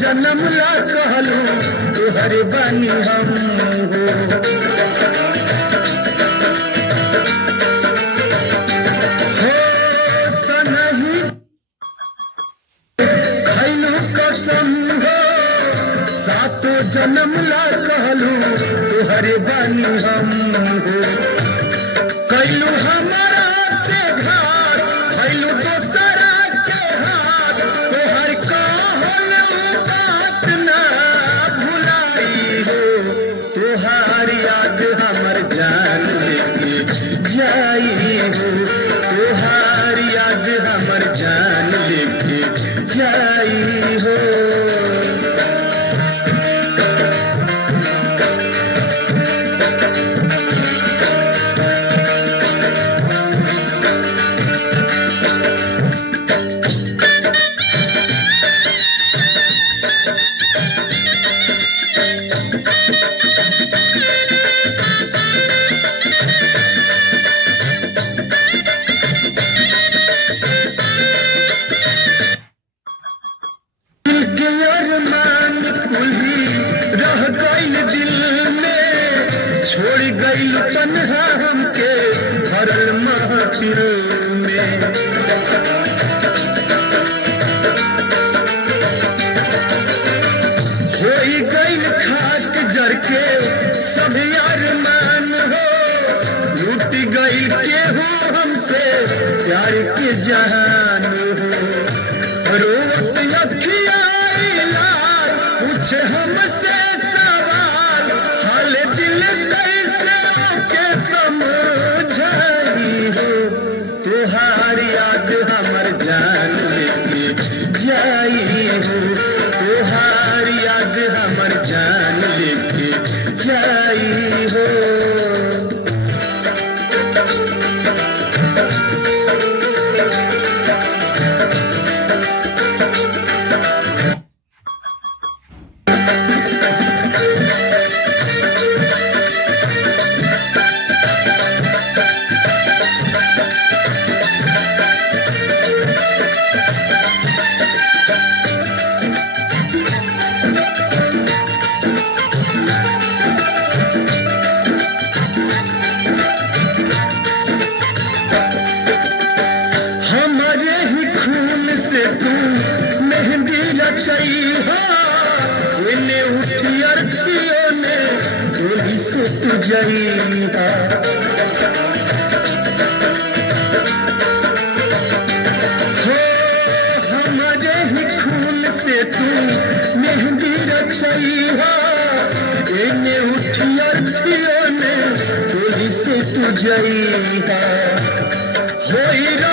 जन्म ला कहलू तुहर बानी हम हो सनही खैलू कसम हो सातो जन्म ला कहलू तुहर बानी हम हो कैलू हमारा से घाट खैलू दोसरा के हाथ तोहर कहल बात ना भुलाई हो तोहार याद हमर जान लेके जाई हो तोहार याद हमर जान लेके जाई हो छोड़ गई तन्हा हमके भरल महफिल में होई गई खाक जर के सब अरमान हो लूट गई केहू हमसे प्यार के जहान हो रोत अखियाँ लाल पूछे हमसे सवाल हाल दिल तोहार याद हमर जान लेके जाई हो तोहार याद हमर जान लेके जाई हो हो हमारे ही खून से तू मेहंदी रचाई हो इन्हें उठियर थियों ने गोली से तू जई हो